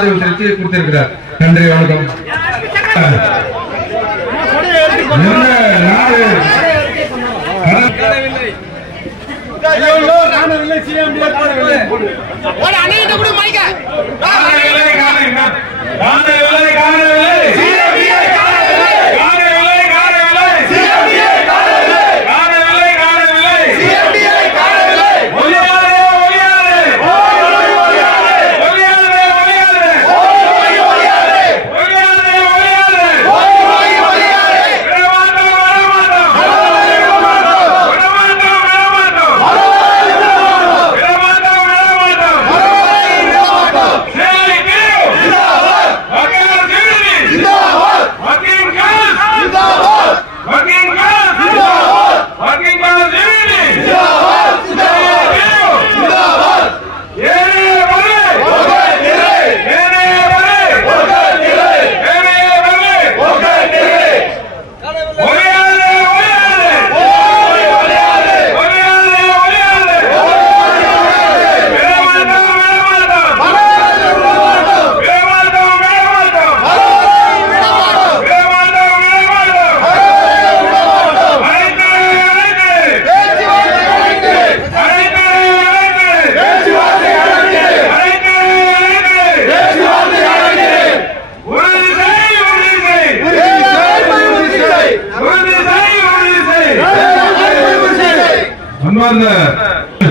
ஆதரவு தெரிவித்து கொடுத்திருக்கிறார். நன்றி, வணக்கம்.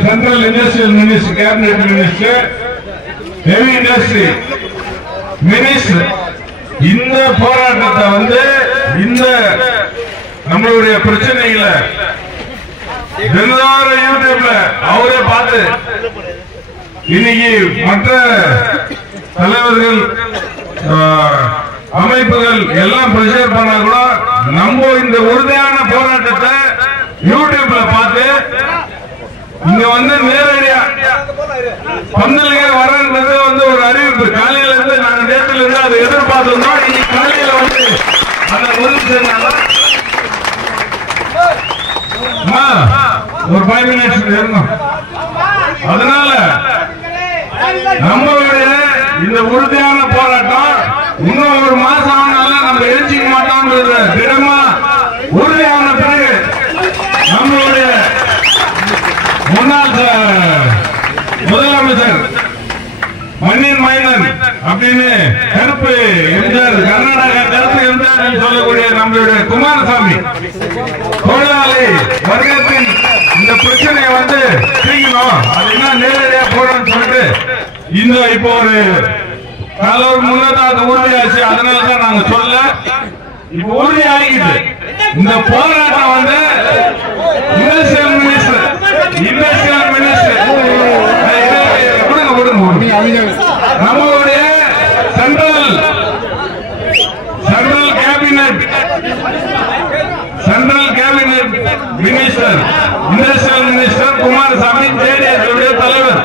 Central Industrial Minister, Cabinet Minister, Heavy Industry Minister, இந்த போராட்டத்தை வந்து இந்த நம்மளுடைய பிரச்சனையில தினந்தோறும் யூடியூப்ல அவரே பார்த்து இன்னைக்கு மற்ற தலைவர்கள் அமைப்புகள் எல்லாம் பிரச்சாரம் பண்ணா கூட நம்ம இந்த உறுதியான போராட்டத்தை யூடியூப்ல பார்த்து இங்க வந்து நேரடியா பந்தலுக்கு வரன்றது வந்து ஒரு அறிவிப்பு. காலையில இருந்து நாங்க நேரத்துல இருந்து அதை எதிர்பார்த்திருந்தோம். இன்னைக்கு காலையில வந்து அந்த உதவி செய்யறாங்க. ஒரு 5 minutes இருந்தோம். அதனால நம்மளுடைய இந்த உறுதியான போராட்டம் இன்னும் ஒரு மாசம் ஆனாலும் நம்ம எழுச்சிக்க மாட்டோம்ன்றது திடமா உறுதியான பிறகு நம்மளுடைய முன்னாள் முதலமைச்சர் மண்ணின் மைந்தன் அப்படின்னு கருப்பு எம்ஜிஆர், கர்நாடகா கருப்பு எம்ஜிஆர் சொல்லக்கூடிய நம்மளுடைய குமாரசாமி தொழிலாளி வர்க்கத்தின் இந்த பிரச்சனையை வந்து தீங்கணும், அது என்ன நேரடியா போடணும்னு சொல்லிட்டு இந்த இப்போ ஒரு முன்னதாக அது உறுதியாச்சு. அதனாலதான் நாங்க சொல்ல இப்ப உறுதி ஆகிட்டு இந்த போராட்டம் வந்து இண்டஸ்ட்ரியல் மினிஸ்டர் நம்மளுடைய central cabinet minister, industrial minister Kumaraswamy, JDS தலைவர்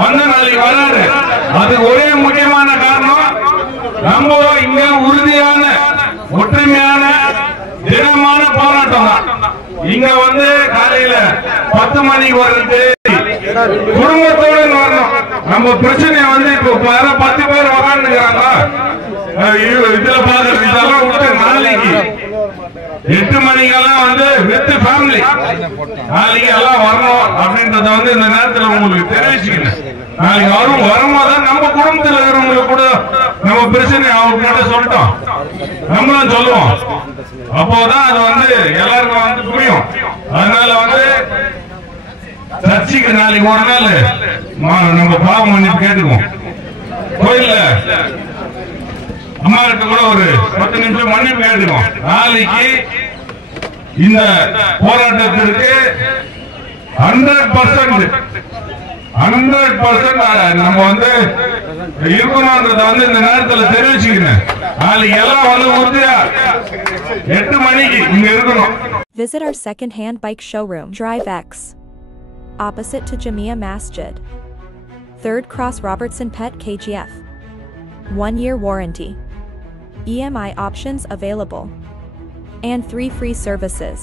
வந்து நாளைக்கு வராரு. அது ஒரே முக்கியமான காரணம், நம்ம இங்க உறுதியான ஒற்றுமையான தினமான போராட்டம் தான். இங்க வந்து காலையில 10 மணிக்கு வருது, குடும்பத்தோடு வரணும். நம்ம பிரச்சனையை வந்து இப்ப 10 பேர் உட்காந்துக்கிறாங்க. இதுல பாக்குறது இதெல்லாம் விட்டு நாளைக்கு 8 மணிக்கெல்லாம் வந்து வித் ஃபேமிலி நாளைக்கு எல்லாம் வரணும் அப்படின்றத வந்து இந்த நேரத்தில் உங்களுக்கு தெரிவிச்சுக்கணும். நாளைக்கு வரும்போது நம்ம குடும்பத்தில் இருக்கிறவங்களுக்கு கூட நம்ம பிரச்சனை அவங்க சொல்லிட்டோம், நம்மளும் சொல்லுவோம். அப்போதான் அது வந்து எல்லாருக்கும் வந்து புரியும். அதனால வந்து சர்ச்சைக்கு நாளைக்கு ஒரு நாள் நம்ம பாவம் மன்னிப்பு கேட்டுக்குவோம். கோயில்ல அம்மாவுக்கு கூட ஒரு 10 நிமிஷம் மன்னிப்பு கேட்டுக்குவோம். நாளைக்கு இந்த போராட்டத்திற்கு 100% நம்ம வந்து இருக்கணும்ன்றத வந்து இந்த நேரத்தில் தெரிவிச்சுக்கிறேன். நாளைக்கு எல்லாம் வந்து உறுதியா 8 மணிக்கு இங்க இருக்கணும். Visit our second-hand bike showroom, Drive X, opposite to Jamia Masjid, 3rd Cross Robertson Pet KGF. 1-year warranty, EMI options available, and 3 free services.